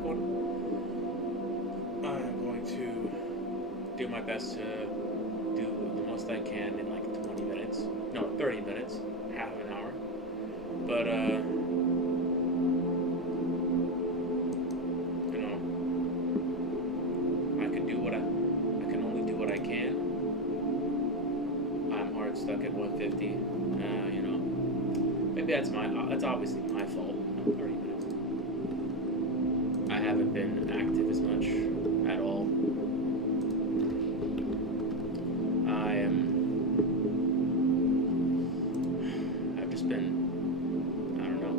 quick one. I'm going to do my best to do the most I can in like 20 minutes. No, 30 minutes, half an hour. But, you know, I can only do what I can. I'm hard stuck at 150. You know, maybe that's obviously my fault. 30 minutes. I haven't been active as much at all. I've just been, I don't know.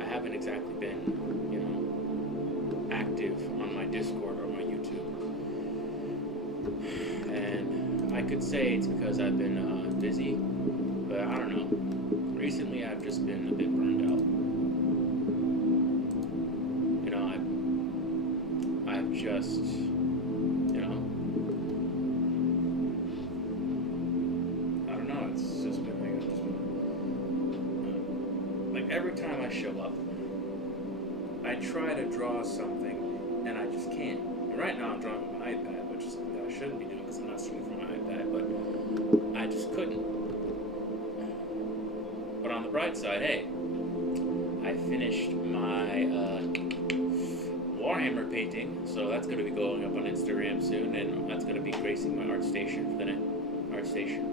I haven't exactly been, you know, active on my Discord or my YouTube. And I could say it's because I've been busy, but I don't know. Recently I've just been a bit burned out. You know, I've just, you know, I don't know, it's just been like, like every time I show up, I try to draw something, and I just can't. And right now I'm drawing on my iPad, which is something that I shouldn't be doing because I'm not streaming from my iPad, but I just couldn't. But on the bright side, hey, I finished my Warhammer painting, so that's going to be going up on Instagram soon, and that's going to be gracing my art station for the next art station.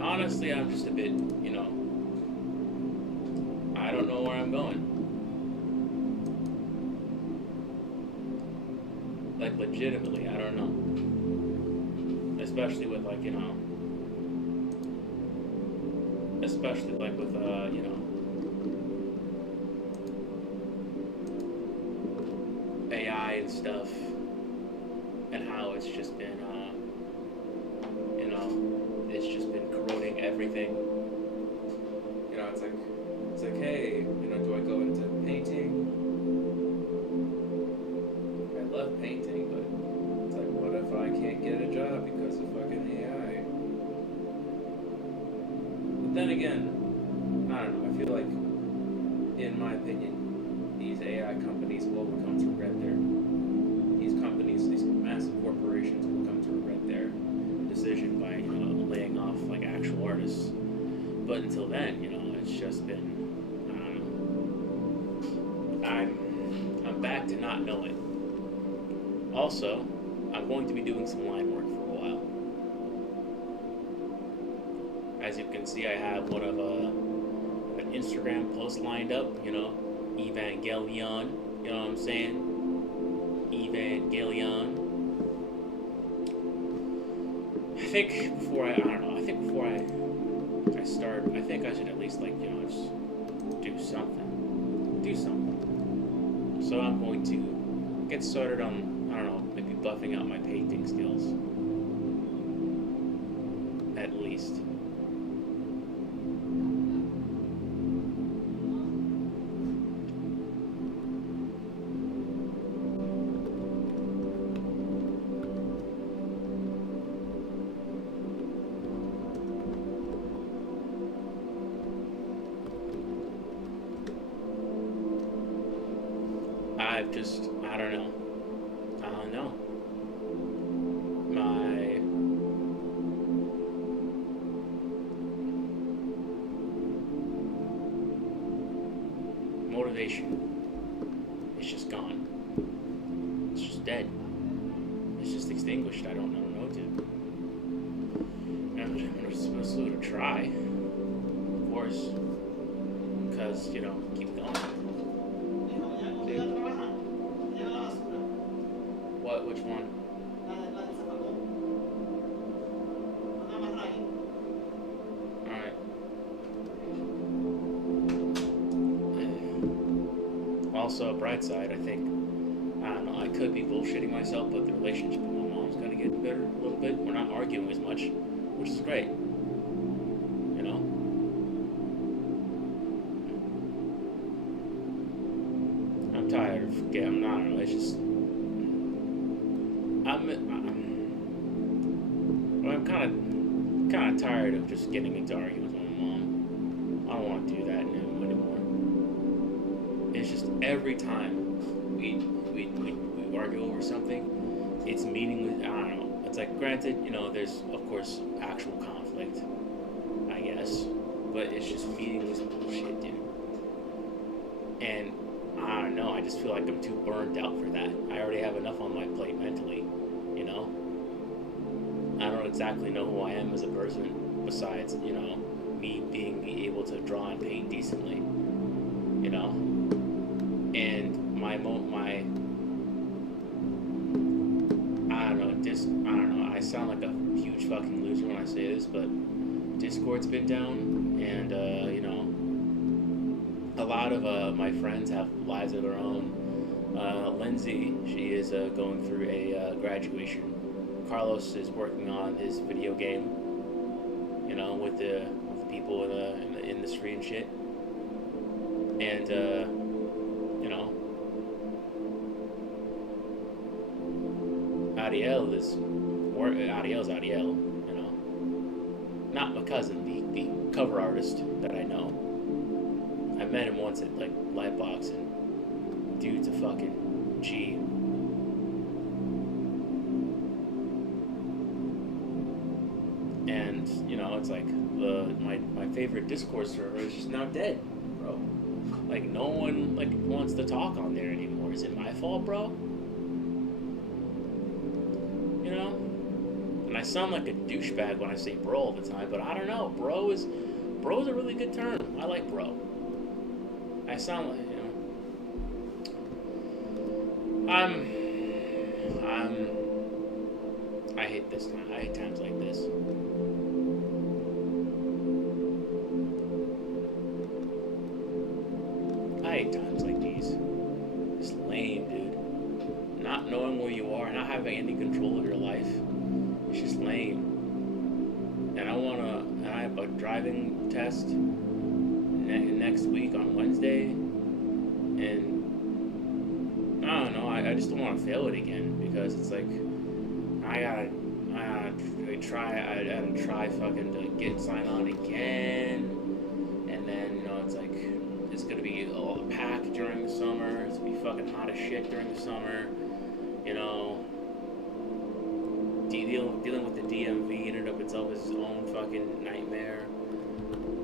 Honestly, I'm just a bit, you know, I don't know where I'm going. Like, legitimately, I don't know. Especially with, like, you know, especially, like, with, you know, AI and stuff, and how it's just been, you know, it's just been corroding everything. You know, it's like, hey, you know, do I go into painting? I love painting, but it's like, what if I can't get a job because of fucking AI? But then again, I don't know, I feel like, in my opinion, these AI companies will come to regret these companies, these massive corporations will come to regret their decision by, you know, laying off, like, actual artists. But until then, you know, it's just been, I'm back to not knowing. Also, I'm going to be doing some line work for a while. As you can see, I have one of an Instagram post lined up, you know, Evangelion, you know what I'm saying? Evangelion. I think before I start, I think I should at least, like, you know, just do something. So I'm going to get started on, I don't know, maybe buffing out my painting skills. At least. I don't know. My motivation is just gone. It's just dead. It's just extinguished. I don't know what to do. I'm just supposed to try, of course, because, you know, keep going. What? Which one? Alright. Also, bright side, I think, I don't know, I could be bullshitting myself, but the relationship with my mom mom's kind of getting better a little bit. We're not arguing as much, which is great. You know. I'm tired of getting. I don't know. It's just. I'm kind of tired of just getting into arguments with my mom. I don't want to do that anymore. It's just every time we argue over something, it's meaningless. I don't know. It's like, granted, you know, there's of course actual conflict, I guess, but it's just meaningless bullshit, dude. And I don't know. I just feel like I'm too burned out for that. I already have enough on my plate mentally, you know. I don't exactly know who I am as a person besides, you know, me being able to draw and paint decently, you know. And I don't know, I sound like a huge fucking loser when I say this, but Discord's been down, and, you know, a lot of my friends have lives of their own. Lindsay, she is going through a graduation. Carlos is working on his video game, you know, with the people in the industry and shit. And, you know, Ariel's Ariel, you know. Not my cousin, the cover artist that I know. I met him once at, like, Lightbox, and dude's a fucking G. And, you know, it's like my favorite Discord server is just now dead, bro. Like, no one, like, wants to talk on there anymore. Is it my fault, bro? You know? And I sound like a douchebag when I say bro all the time, but I don't know. Bro is a really good term. I like bro. I sound like, you know. I hate this time. I hate times like this. I hate times like these. It's lame, dude. Not knowing where you are, not having any control of your life. It's just lame. And I have a driving test next week on Wednesday. And I don't know, I just don't want to fail it again, because it's like, I gotta try fucking to get signed on again, and then, you know, it's like, it's gonna be all packed during the summer, it's gonna be fucking hot as shit during the summer, you know, dealing with the DMV in and of itself is its own fucking nightmare.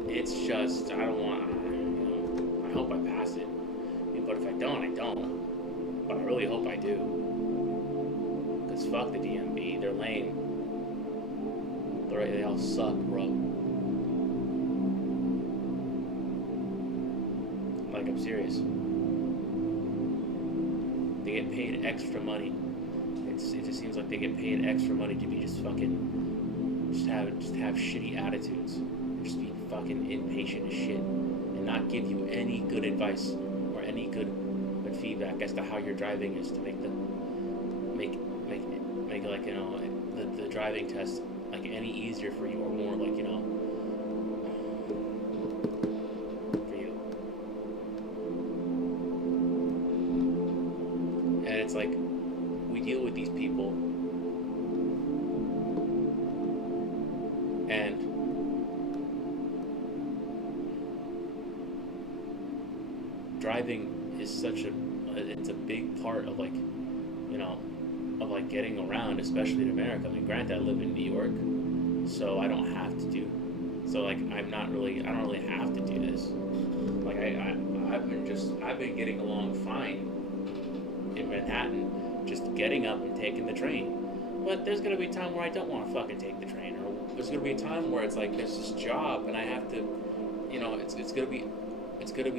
It's just, I don't want, you know, I hope I pass it, but if I don't, I don't, but I really hope I do. Cause fuck the DMV, they're lame. They all suck, bro. Like, I'm serious. They get paid extra money. It just seems like they get paid extra money to be just fucking, just have shitty attitudes, just be fucking impatient as shit, and not give you any good advice or any good feedback as to how your driving is, to make like, you know, the driving test like any easier for you, or more, like, you know, for you. And it's like, we deal with these people, and driving is such it's a big part of, like, you know, of like getting around, especially in America. I mean, granted, I live in New York, so I don't have to do, so like, I don't really have to do this. Like, I've been getting along fine in Manhattan, just getting up and taking the train. But there's gonna be a time where I don't want to fucking take the train, or there's gonna be a time where it's like, there's this job and I have to, you know, it's gonna be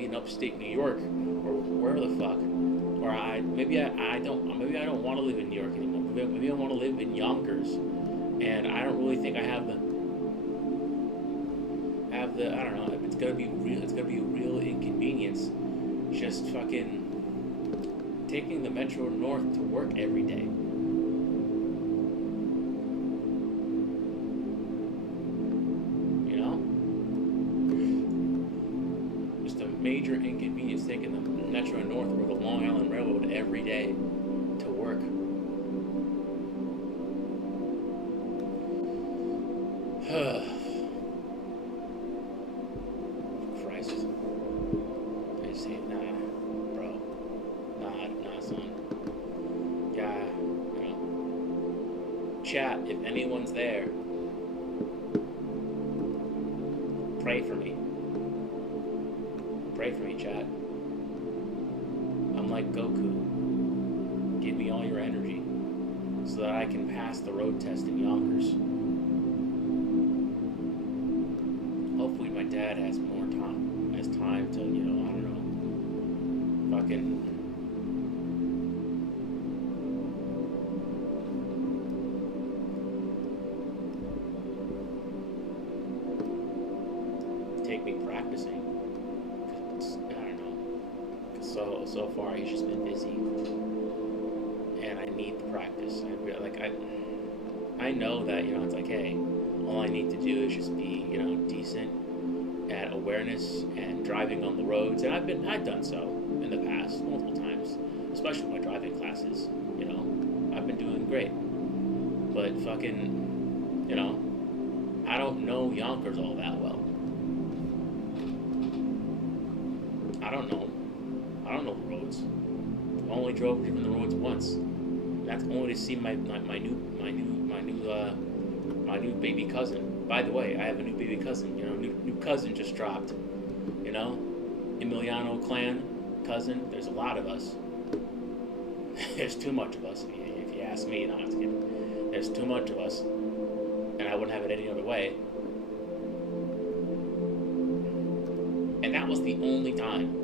in upstate New York, or wherever the fuck. Or maybe I don't want to live in New York anymore. Maybe I want to live in Yonkers, and I don't really think I have the I don't know. It's gonna be a real inconvenience, just fucking taking the Metro North to work every day. major inconvenience taking the Metro North or the Long Island Railroad every day to work. Christ. I just say, nah, bro. Nah, son. Yeah, you know. Chat, if anyone's there, pray for me. Pray for me, chat. I'm like Goku. Give me all your energy so that I can pass the road test in Yonkers. Hopefully my dad has more time. Has time to, you know, I don't know. Fucking... take me practicing. I don't know. So far he's just been busy, and I need the practice. I know that, you know, it's like, hey, all I need to do is just be, you know, decent at awareness and driving on the roads, and I've done so in the past multiple times, especially my driving classes. You know, I've been doing great, but fucking, you know, I don't know Yonkers all that well. I don't know the roads. I only drove the roads once. That's only to see my new baby cousin. By the way, I have a new baby cousin. You know, new cousin just dropped. You know, Emiliano clan cousin. There's a lot of us. There's too much of us. If you ask me, no, I'm just kidding. There's too much of us, and I wouldn't have it any other way. And that was the only time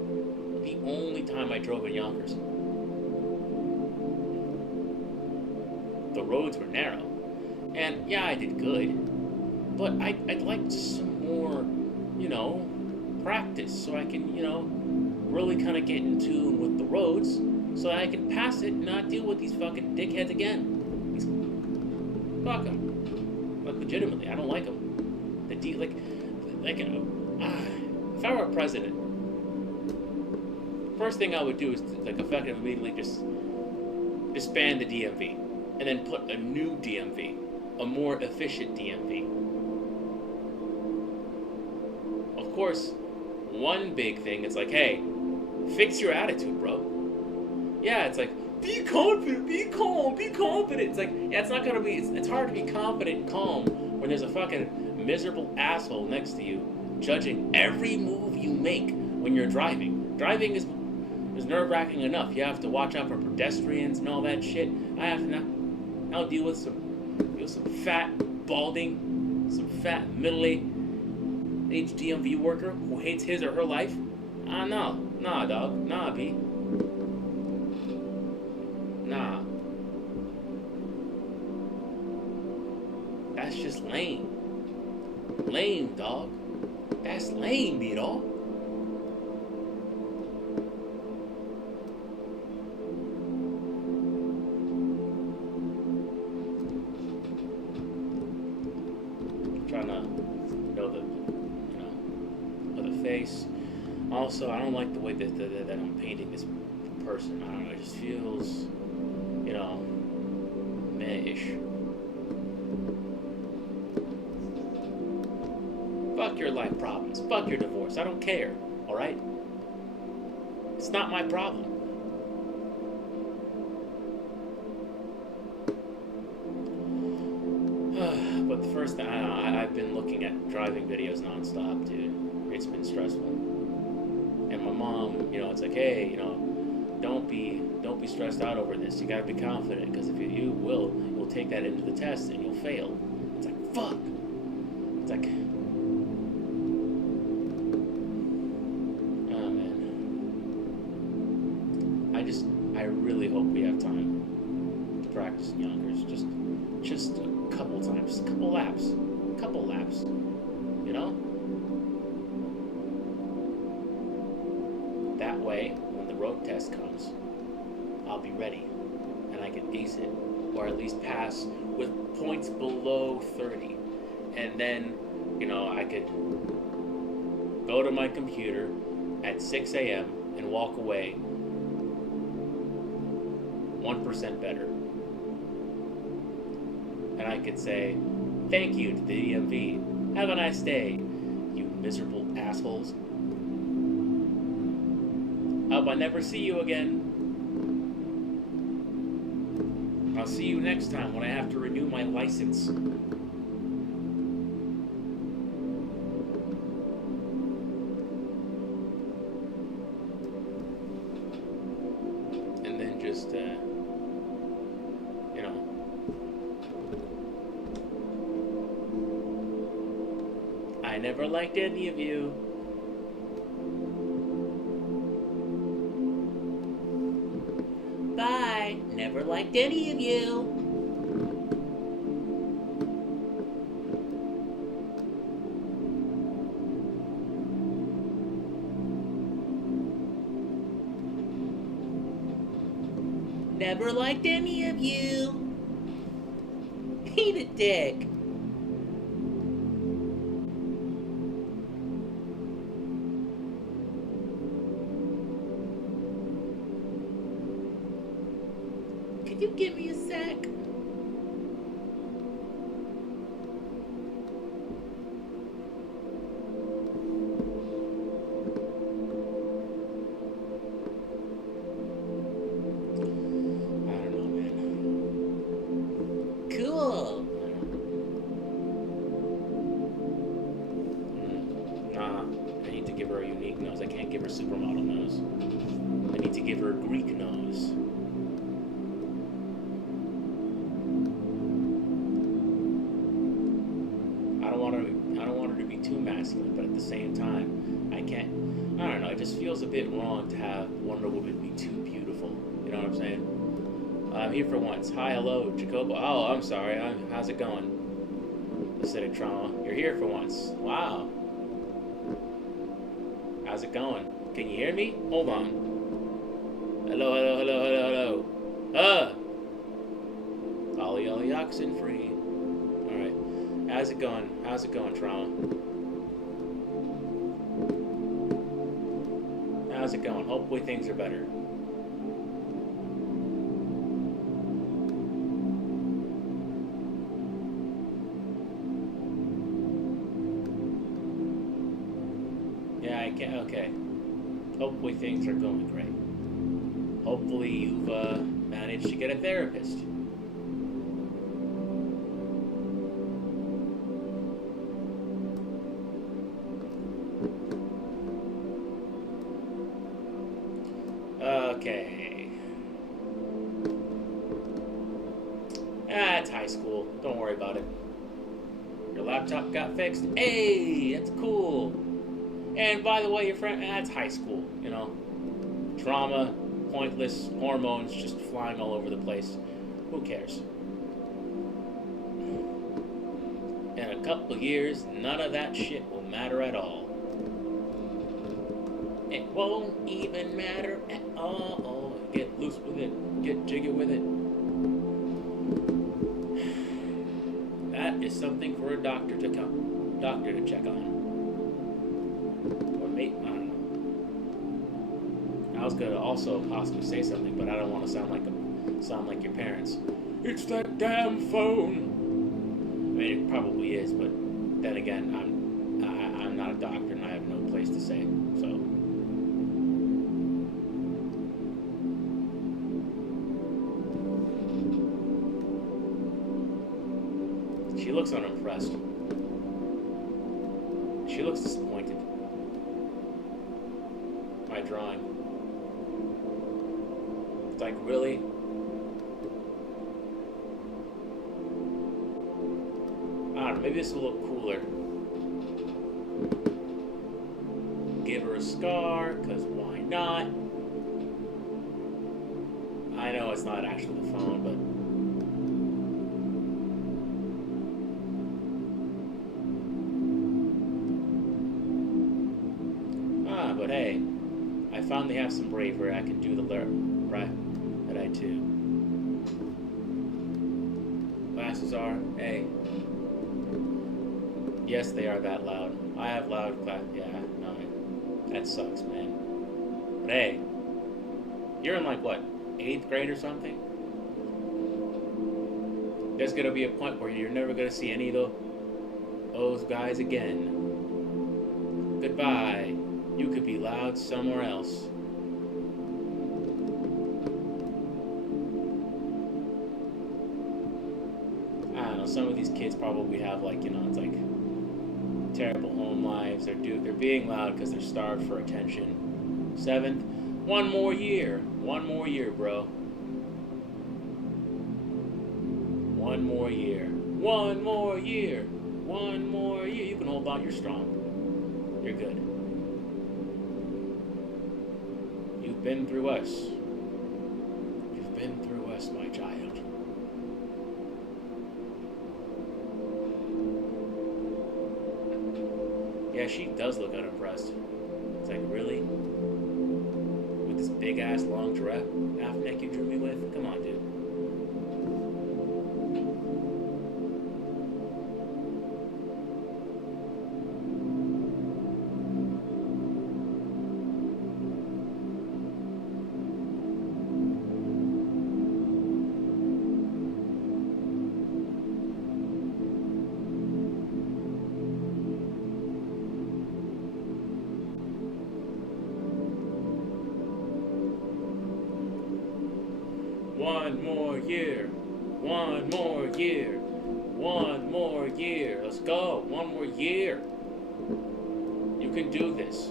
I drove in Yonkers. The roads were narrow. And yeah, I did good. But I'd like some more, you know, practice so I can, you know, really kind of get in tune with the roads so that I can pass it and not deal with these fucking dickheads again. Fuck them. Like, legitimately, I don't like them. If I were a president, first thing I would do is effectively immediately just disband the DMV and then put a new DMV, a more efficient DMV. Of course, one big thing, it's like, hey, fix your attitude, bro. Yeah, it's like, be confident, be calm, be confident. It's like, yeah, it's not gonna be, it's hard to be confident and calm when there's a fucking miserable asshole next to you judging every move you make when you're driving. Driving is nerve-wracking enough. You have to watch out for pedestrians and all that shit. I have to now deal with some fat, balding, some fat, middle-aged DMV worker who hates his or her life. No. Nah, dog. Nah, B. Nah. That's just lame. Lame, dog. That's lame, B-dog. Trying to know the face. Also, I don't like the way that I'm painting this person. I don't know, it just feels, you know, meh-ish. Fuck your life problems. Fuck your divorce. I don't care, alright? It's not my problem. But the first thing, I've been looking at driving videos nonstop, dude. It's been stressful. And my mom, you know, it's like, hey, you know, don't be stressed out over this. You gotta be confident, because if you'll take that into the test and you'll fail. It's like, fuck. It's like, oh man. I really hope we have time to practice in Yonkers. Just a couple times, just a couple laps, you know? That way, when the road test comes, I'll be ready, and I can ace it, or at least pass with points below 30. And then, you know, I could go to my computer, at 6 a.m. and walk away 1% better. And I could say, thank you to the DMV. Have a nice day, you miserable assholes. I hope I never see you again. I'll see you next time when I have to renew my license. And then just, you know, I never liked any of you. Bye. Never liked any of you. Never liked any of you. Eat a dick. Can you give me a sec? Supermodel nose. I need to give her a Greek nose. I don't want her to be too masculine, but at the same time, I don't know, it just feels a bit wrong to have Wonder Woman be too beautiful. You know what I'm saying? I'm here for once. Hi, hello, Jacobo. Oh, I'm sorry. How's it going? Acidic trauma. You're here for once. Wow. How's it going? Can you hear me? Hold on. Hello, hello, hello, hello, hello. Ollie, oxen free. Alright. How's it going? How's it going, Trauma? How's it going? Hopefully things are better. Yeah, I can't. Okay. Hopefully things are going great. Hopefully you've managed to get a therapist. Okay. It's high school. Don't worry about it. Your laptop got fixed. Hey, that's cool. And by the way, your friend, that's high school, you know. Trauma, pointless, hormones just flying all over the place. Who cares? In a couple of years, none of that shit will matter at all. It won't even matter at all. Get loose with it. Get jiggy with it. That is something for a doctor to check on. I don't know. I was gonna also possibly say something, but I don't want to sound like your parents. It's that damn phone. I mean, it probably is, but then again, I'm not a doctor and I have no place to say. So. She looks unimpressed. She looks disappointed. My drawing. It's like, really? I don't know, maybe this will look cooler. Give her a scar, because why not? I know it's not actually the phone, but... But hey, I finally have some bravery. I can do the right that I do. Glasses are, hey. Yes, they are that loud. I have loud glass. Yeah, no. That sucks, man. But hey, you're in like what, 8th grade or something? There's gonna be a point where you're never gonna see any of those guys again. Goodbye. You could be loud somewhere else. I don't know, some of these kids probably have like, it's like terrible home lives. They're being loud because they're starved for attention. 7th, one more year, bro. One more year. You can hold on. You're strong. You're good. You've been through us. My child. Yeah, she does look unimpressed. It's like, really? With this big ass long giraffe neck you drew me with? Come on, dude. One more year. Let's go. One more year. You can do this.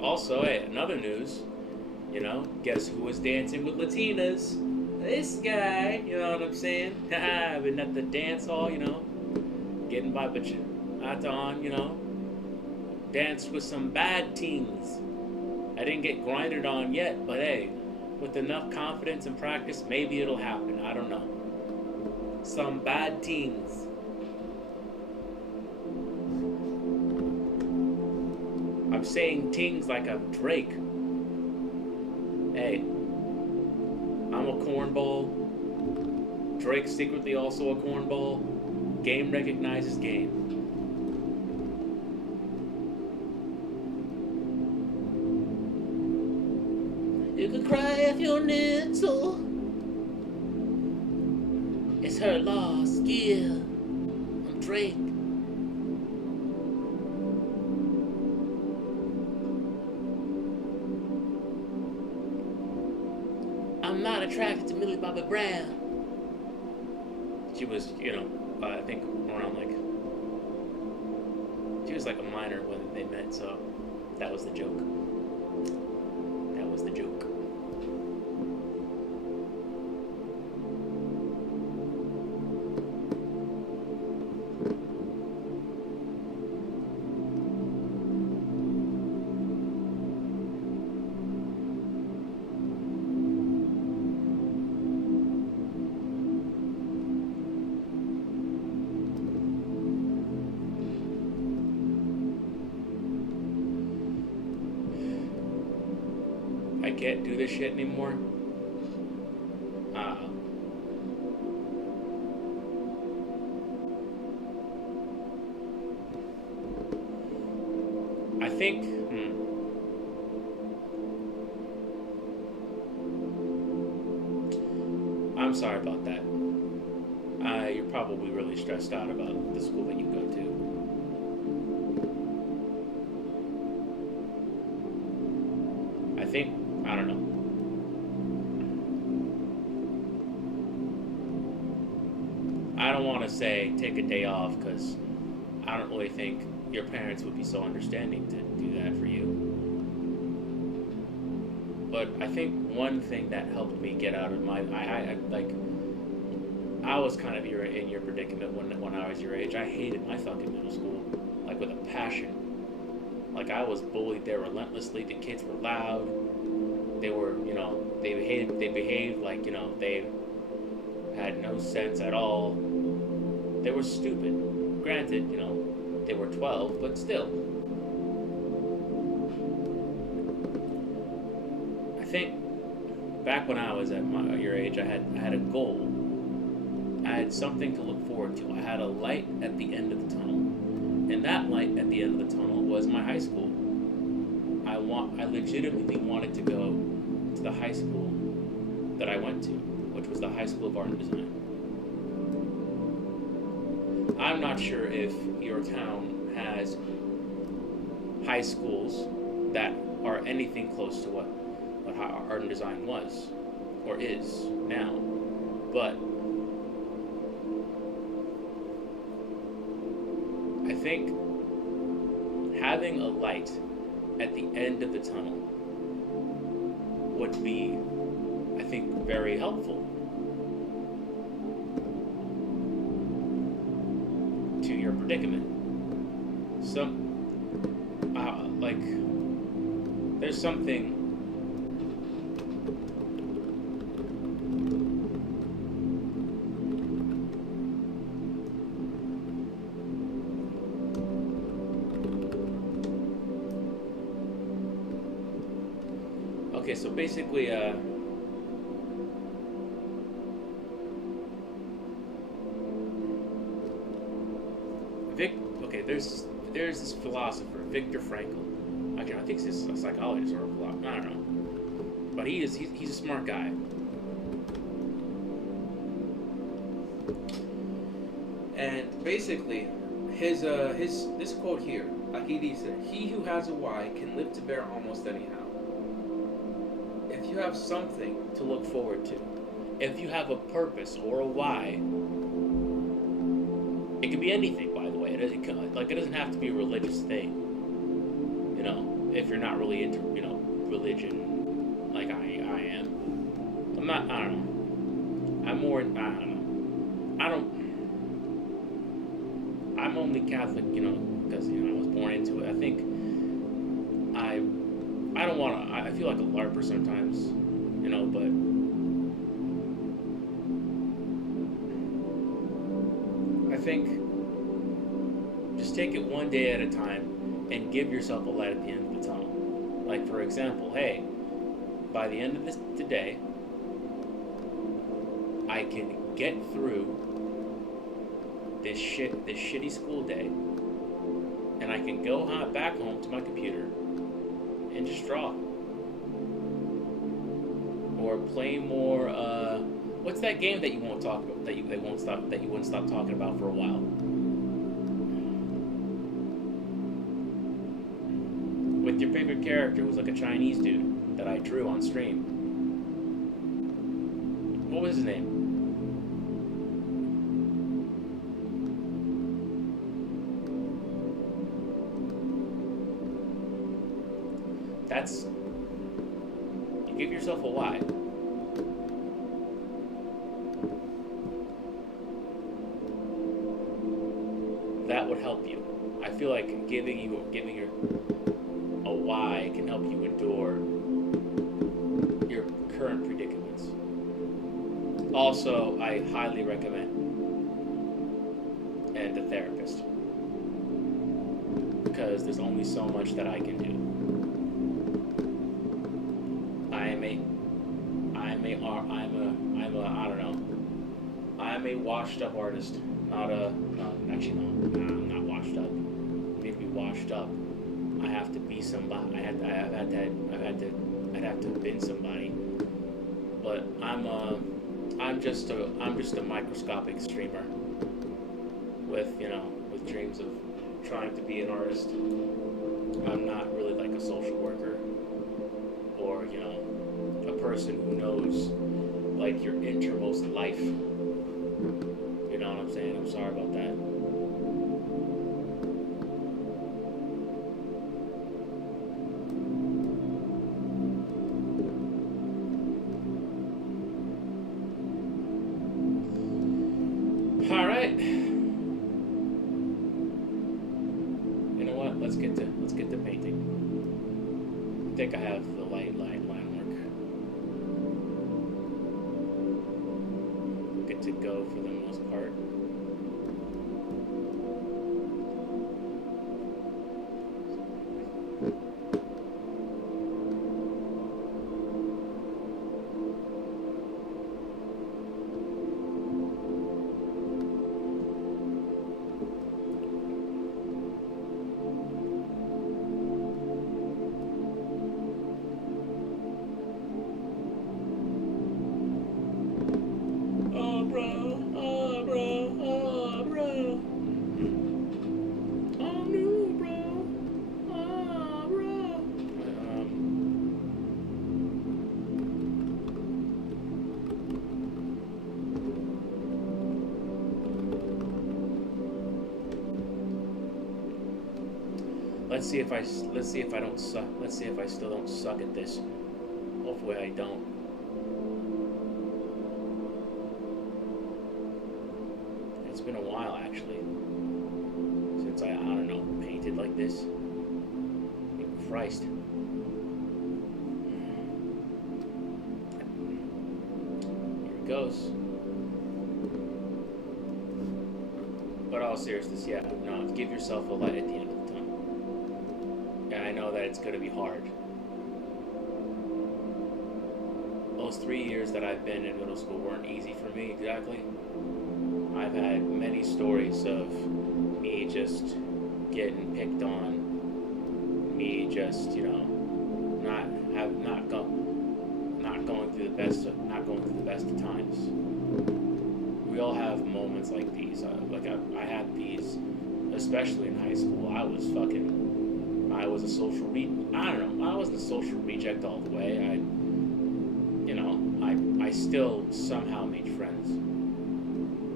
Also, hey, another news, guess who was dancing with Latinas? This guy, you know what I'm saying? I've been at the dance hall, getting by bachata on, danced with some bad teens. I didn't get grinded on yet, but hey, with enough confidence and practice, maybe it'll happen. I don't know. Some bad teens. I'm saying things like I'm Drake. Hey, I'm a cornball. Drake's secretly also a cornball. Game recognizes game. You could cry if you're little. It's her loss, yeah. I'm Drake. I'm not attracted to Millie Bobby Brown. She was, I think around she was like a minor when they met, so that was the joke. I can't do this shit anymore. I think. I'm sorry about that. You're probably really stressed out about the school that you go to. I don't know. I don't want to say take a day off because I don't really think your parents would be so understanding to do that for you. But I think one thing that helped me get out of my, I like, I was kind of in your predicament when I was your age. I hated my fucking middle school, like with a passion. Like I was bullied there relentlessly. The kids were loud. They were, they behaved like, they had no sense at all. They were stupid. Granted, they were 12, but still. I think back when I was at your age, I had a goal. I had something to look forward to. I had a light at the end of the tunnel, and that light at the end of the tunnel was my high school. I legitimately wanted to go to the high school that I went to, which was the High School of Art and Design. I'm not sure if your town has high schools that are anything close to what art and design was or is now, but I think having a light at the end of the tunnel would be, I think, very helpful to your predicament. There's something. Okay, so basically, there's this philosopher, Viktor Frankl. Actually, I think he's a psychologist or a philosopher. I don't know, but he's a smart guy. And basically, his this quote here, like he said, "He who has a why can live to bear almost anyhow." If you have something to look forward to, if you have a purpose or a why, it could be anything. By the way, it doesn't have to be a religious thing. If you're not really into religion, like I am. I'm not. I don't know. I'm more. I don't know. I'm only Catholic, because I was born into it. I think I don't want to. I feel like a LARPer sometimes, but I think just take it one day at a time and give yourself a light at the end of the tunnel. Like, for example, hey, by the end of this today, I can get through this shitty school day, and I can go back home to my computer and just draw, or play more. What's that game that you won't talk about? That you wouldn't stop talking about for a while? With your favorite character, who was like a Chinese dude that I drew on stream. What was his name? You give yourself a why. That would help you. I feel like giving your a why can help you endure your current predicaments. Also, I highly recommend and a therapist, because there's only so much that I can do. I'm a washed up artist, not a, I'm not washed up. Maybe washed up. I have to be somebody. I'd have to have been somebody. But I'm just a microscopic streamer with dreams of trying to be an artist. I'm not really like a social worker or a person who knows like your innermost life. You know what I'm saying? I'm sorry about that. think I have the line work. Good to go for the most part. Let's see if I don't suck. Let's see if I still don't suck at this. Hopefully I don't. It's been a while actually since I don't know, painted like this. Christ. Here it goes. But all seriousness, yeah, no, give yourself a light at the end of the tunnel. And I know that it's going to be hard. Those 3 years that I've been in middle school weren't easy for me exactly. I've had many stories of me just getting picked on, me just, you know, not going through the best of times. We all have moments like these. I had these, especially in high school. I was a social I wasn't a social reject all the way. I still somehow made friends.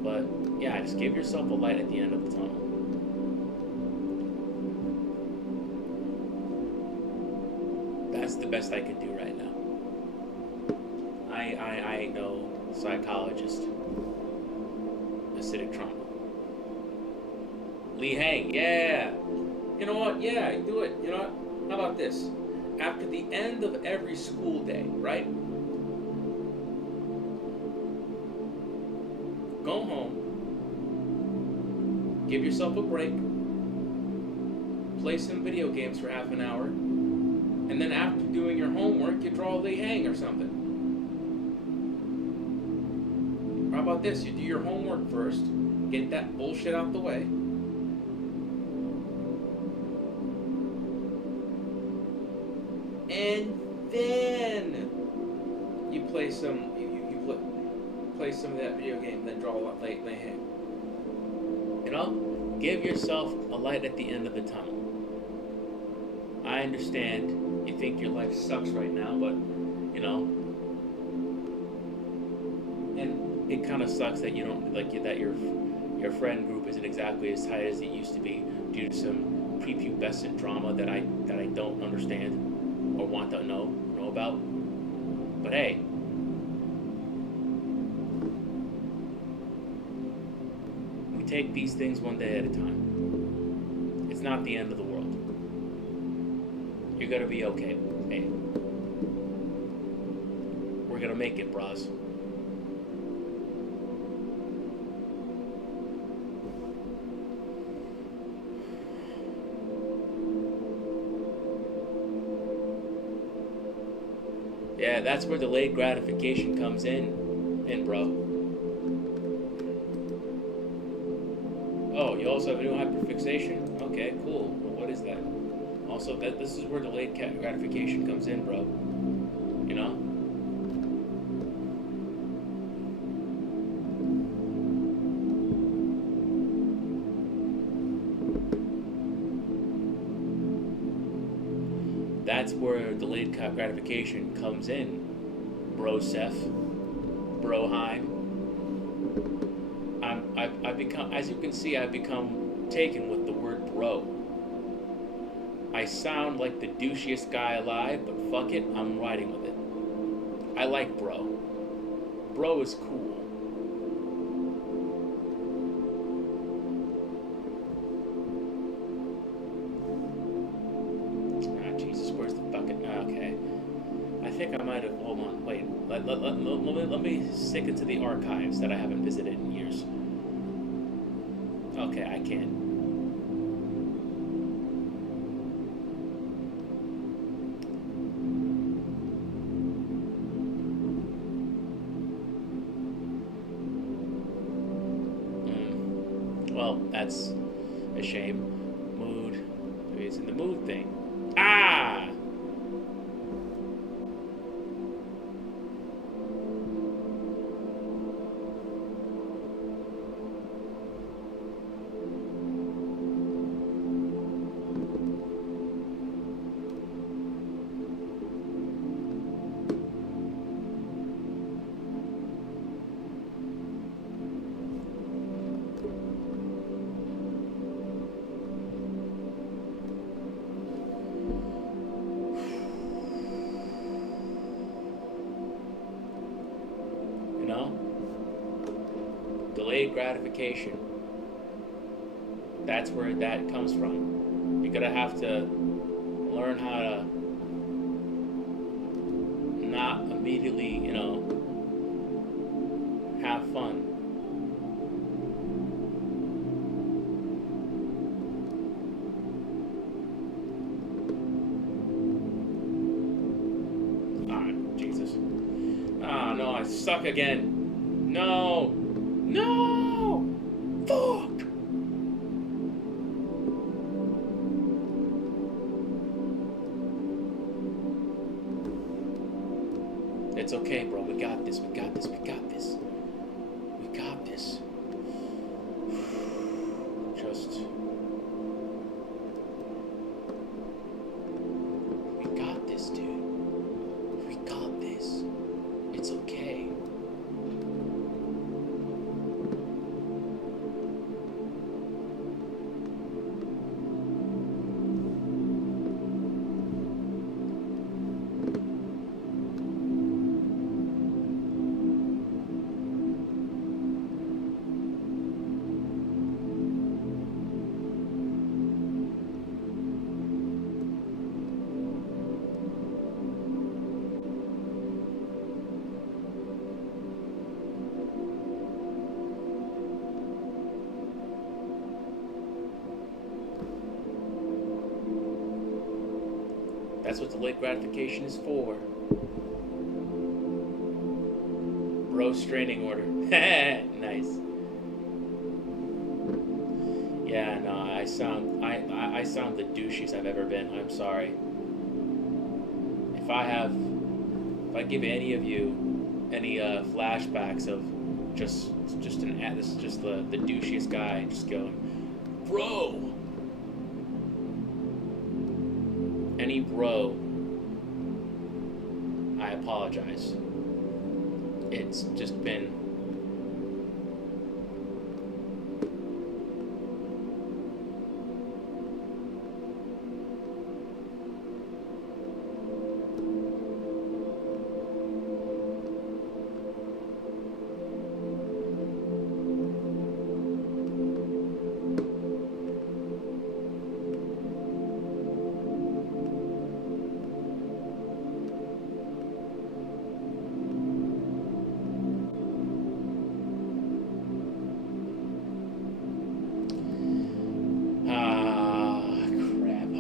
But yeah, just give yourself a light at the end of the tunnel. That's the best I can do right now. I ain't no psychologist. Acidic trauma. Lee Hang, yeah. You know what? Yeah, do it. You know what? How about this? After the end of every school day, right? Go home. Give yourself a break. Play some video games for half an hour. And then after doing your homework, you draw Lee Hang or something. How about this? You do your homework first. Get that bullshit out the way. And then you play some play some of that video game, then draw a lot Lee Hang. You know? Give yourself a light at the end of the tunnel. I understand you think your life sucks right now, but you know, and it kind of sucks that you don't that your friend group isn't exactly as tight as it used to be due to some prepubescent drama that I don't understand or want to know about. But hey, we take these things one day at a time. It's not the end of the world. You're gonna be okay. Hey, we're gonna make it, bros. Yeah, that's where delayed gratification comes in, bro. Oh, you also have a new hyperfixation? Okay, cool. Well, what is that? Also, this is where delayed gratification comes in, bro. You know? That's where delayed gratification comes in, Broseph, Broheim. I've become, as you can see, I've become taken with the word bro. I sound like the douchiest guy alive, but fuck it, I'm riding with it. I like bro. Bro is cool. Ah, Jesus, where's the fucking... Okay. might have. Hold on, wait. Let me stick into the archives that I haven't visited in years. Okay, I can. Well, that's a shame. Mood. Maybe it's in the mood thing. Ah! Delayed gratification. That's where that comes from. You're gonna have to learn how to not immediately, have fun. Ah, Jesus. Ah, no, I suck again. No! No! Fuck! It's okay, bro. We got this. We got this. We got this. We got this. Just... We got this, dude. We got this. It's okay. That's what delayed gratification is for. Bro straining order. Nice. Yeah, no, I sound the douchiest I've ever been. I'm sorry. If I give any of you any flashbacks of just this is just the douchiest guy just going, bro. Any bro, I apologize. It's just been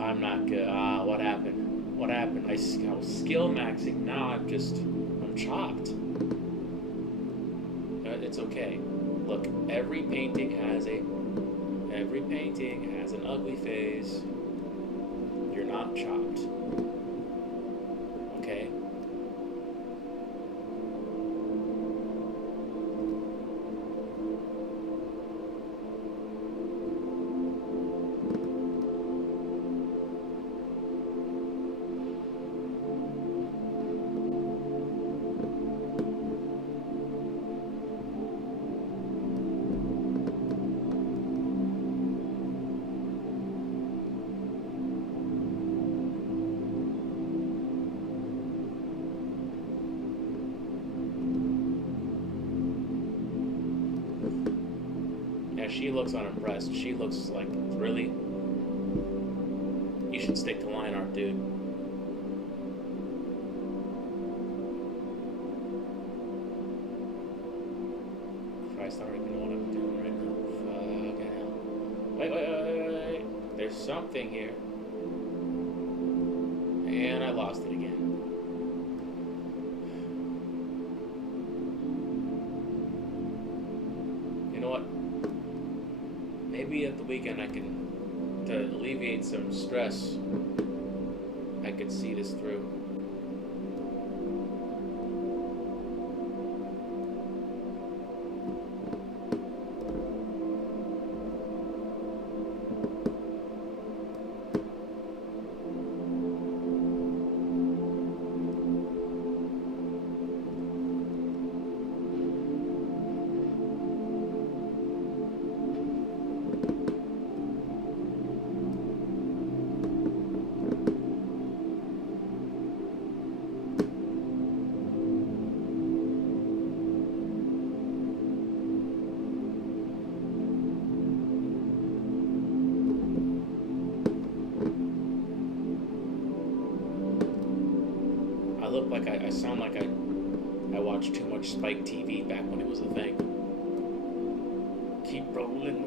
I'm not good. What happened? What happened? I was skill maxing. Now I'm chopped. It's okay. Look, every painting has an ugly phase. You're not chopped. Okay? She looks unimpressed. She looks like, really? You should stick to line art, dude. Christ, I don't even know what I'm doing right now. Fucking hell. Wait. There's something here. And I lost it again. You know what? Maybe at the weekend to alleviate some stress, I could see this through. I sound like I watched too much Spike TV back when it was a thing. Keep rolling.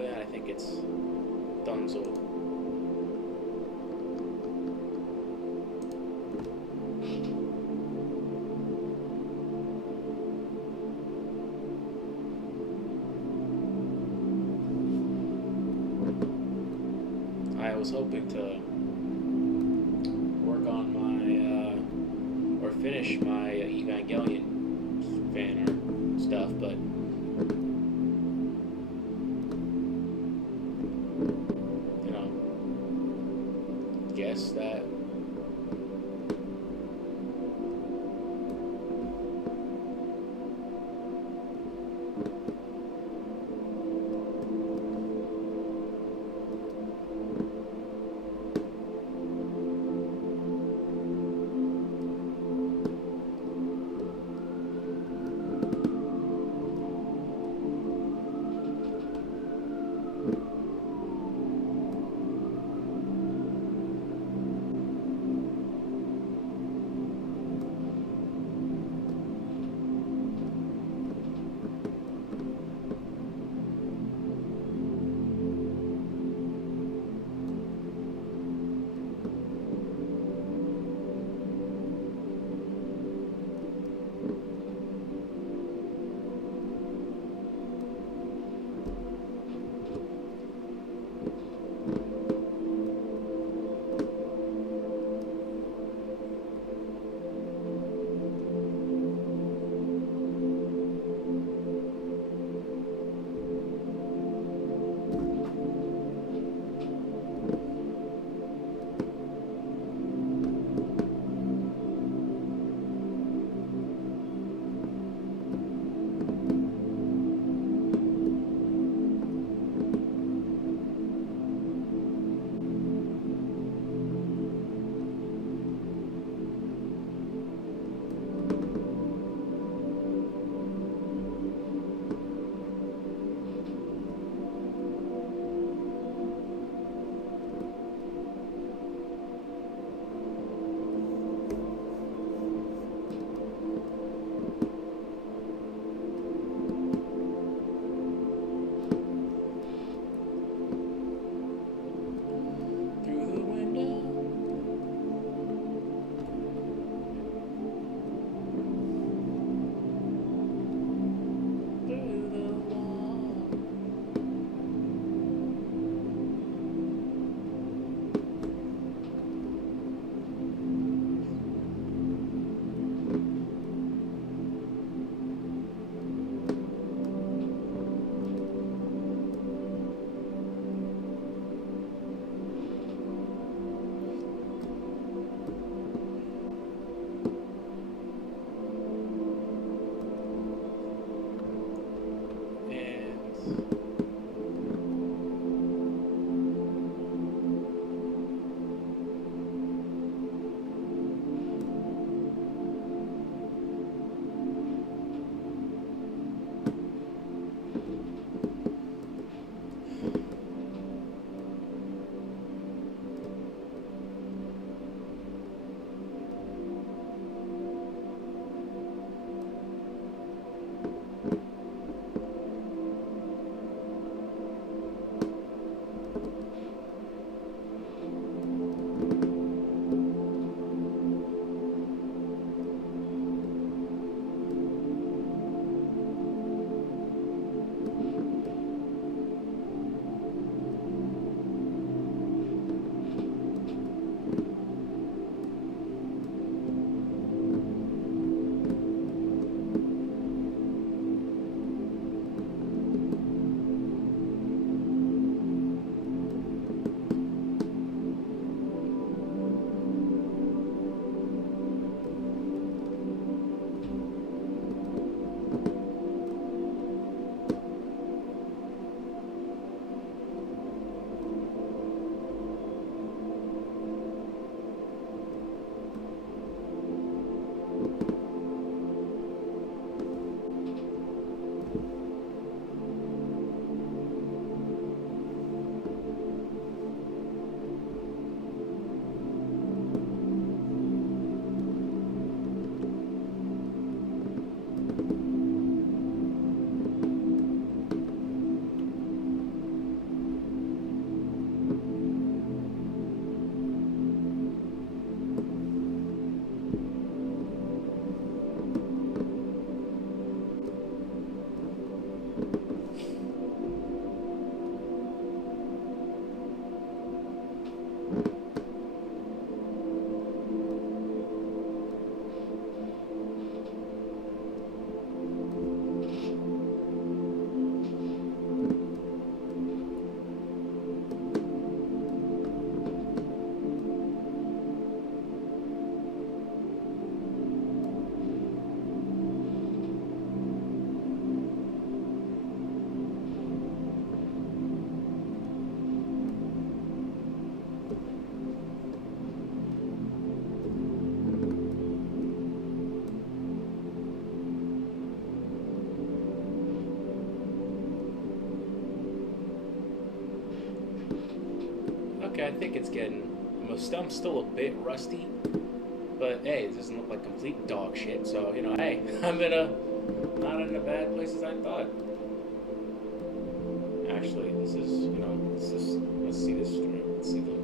then, I think it's donezo. I was hoping to work on my, or finish my Evangelion fan art stuff, but you know, guess that think it's getting. I'm still a bit rusty, but hey, it doesn't look like complete dog shit. So hey, not in a bad place as I thought. Actually, this is. Let's see this stream. Let's see the.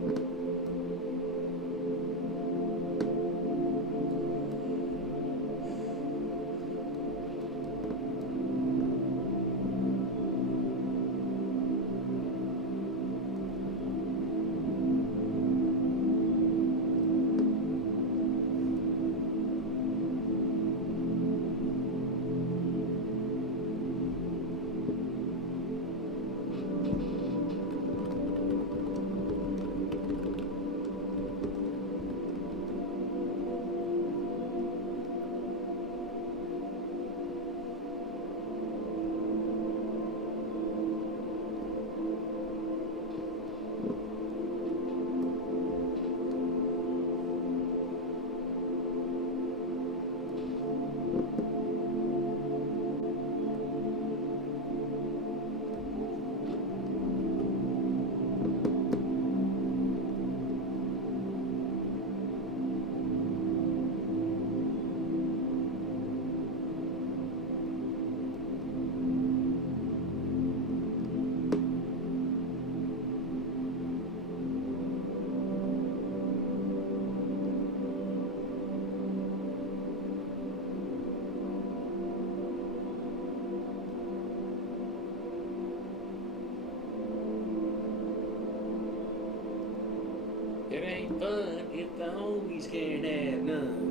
It ain't fun if the homies can't have none.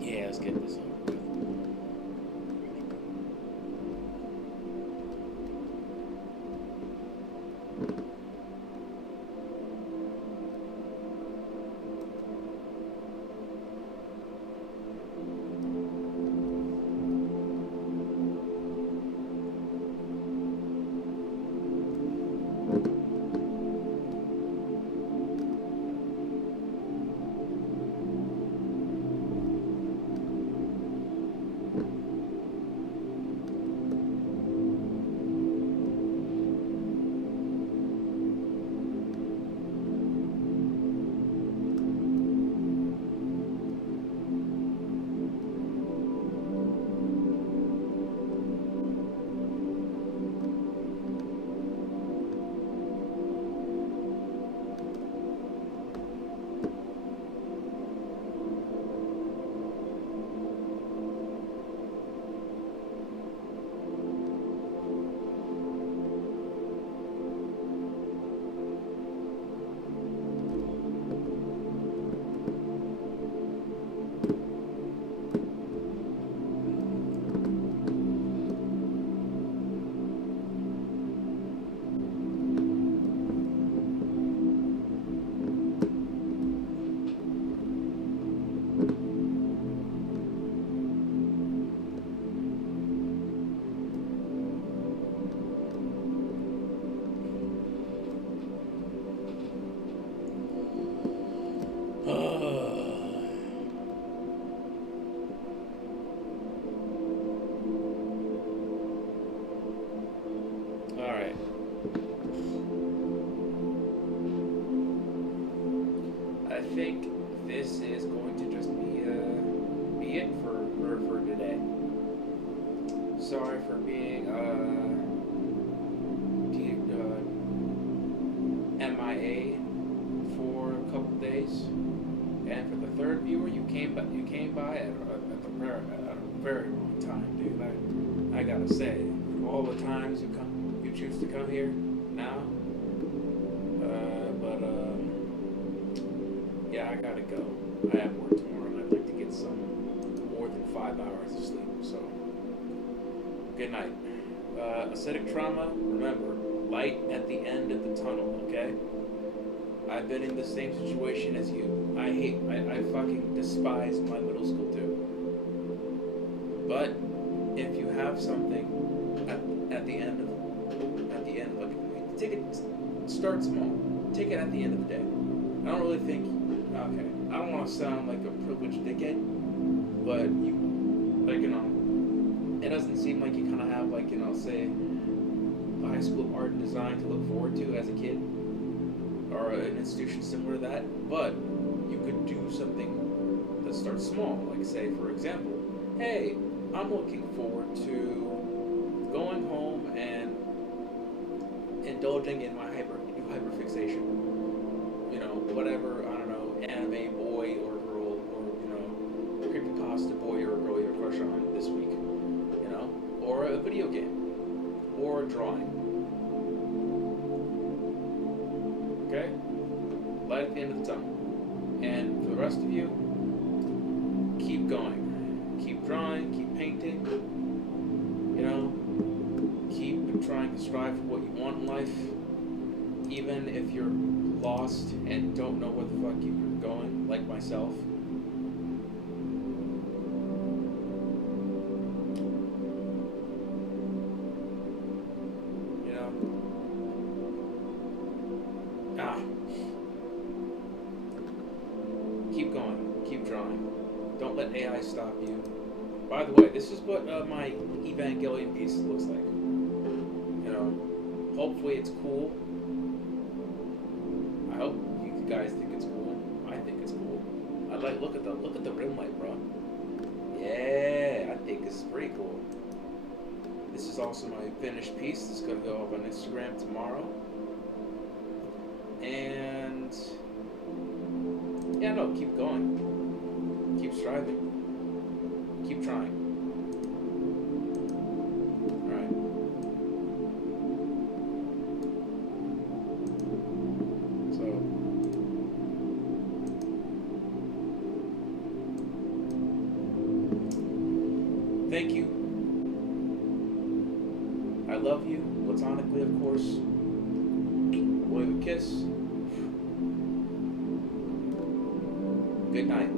Yeah, let's get this over with. Alright. I think this is going to just be it for today. Sorry for being MIA for a couple days, and for the third viewer, you came by at a very wrong time, dude. I gotta say, all the times you choose to come here now, yeah, I gotta go. I have work tomorrow, and I'd like to get some more than 5 hours of sleep. So, good night. Acidic trauma. Remember, light at the end of the tunnel. Okay. I've been in the same situation as you. I fucking despised my middle school too. But if you have something at the end, like, take it, start small. Take it at the end of the day. I don't really think, okay, I don't want to sound like a privileged dickhead, but it doesn't seem like you kind of have like, say a high school of art and design to look forward to as a kid, or an institution similar to that. But you could do something that starts small, like say for example, hey, I'm looking forward to going home and indulging in my hyperfixation. Whatever, I don't know, anime boy or girl, or creepypasta boy or girl you have a crush on this week, or a video game, or drawing. Okay, light at the end of the tunnel. And for the rest of you, keep going, keep drawing, keep painting. Keep trying to strive for what you want in life, even if you're lost and don't know where the fuck you're going, like myself. You know? Keep going, keep drawing. Don't let AI stop you. By the way, this is what my Evangelion piece looks like. Hopefully it's cool. I hope you guys think it's cool. I think it's cool. Look at the rim light, bro. Yeah, I think this is pretty cool. This is also my finished piece. This is gonna go up on Instagram tomorrow. And yeah, no, keep going. Keep striving. Keep trying. Alright. So thank you. I love you, platonically of course. We'll leave a kiss. Good night.